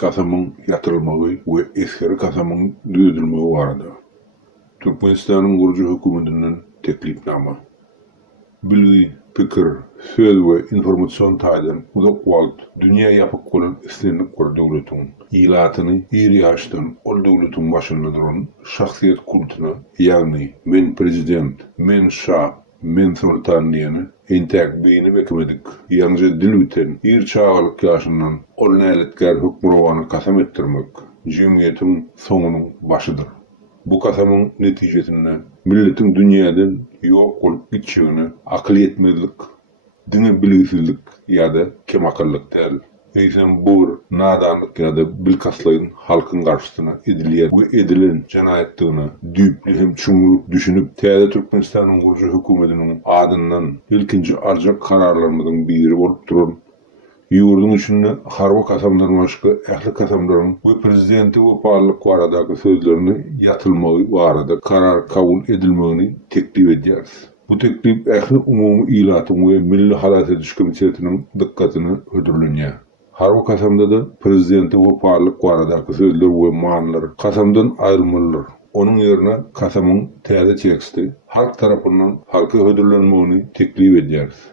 kasamın yatırılmağı ve eskeri kasamın düzülmeği vardı. Türkmenistan'ın kurucu hükümetinden teklifnama. Bilgi, fikir, söz ve informasyon taydan uzak wagt dünya yapıp kolan istenlik kur devletin ilatını iri yaştan ol devletin başında duran şahsiyet kultuna yani men prezident, men şah, men sultan diyeni entek beyni bekmedik. Yalnızca dil biten ir çağalık yaşından ol näletger hükmüravanı kasam ettirmek cemiyetin sonunun başıdır. Bu kasamın neticesinde milletin dünyadan yok olup gitişini akıl etmezlik, dine bilgisizlik ya da kem akıllık değil. Eysen bu nadanlık ya da bilkaslayın halkın karşısına ediliyen ve edilen cinayetliğine düyüplü hem çumuruk düşünüp Täze Türkmenistan'ın kurucu hükümetinin adından ilkinci arcak kararlarımızın biri olup durun. Yurdun içinde harba kasamların başka ehli kasamların ve prezidenti ve parlak varadaki sözlerini yatılmağı varada karar kabul edilmeğini teklif ederiz. Bu teklif ehli umumi ilatın ve Milli Halat Ediş Komitesi'nin dikkatini ödürlünye. Harba kasamda da prezidenti ve parlak varadaki sözler ve manlar kasamdan ayrılmalıdır. Onun yerine kasamın Täze teksti halk tarafından halka ödürlenmeğini teklif ederiz.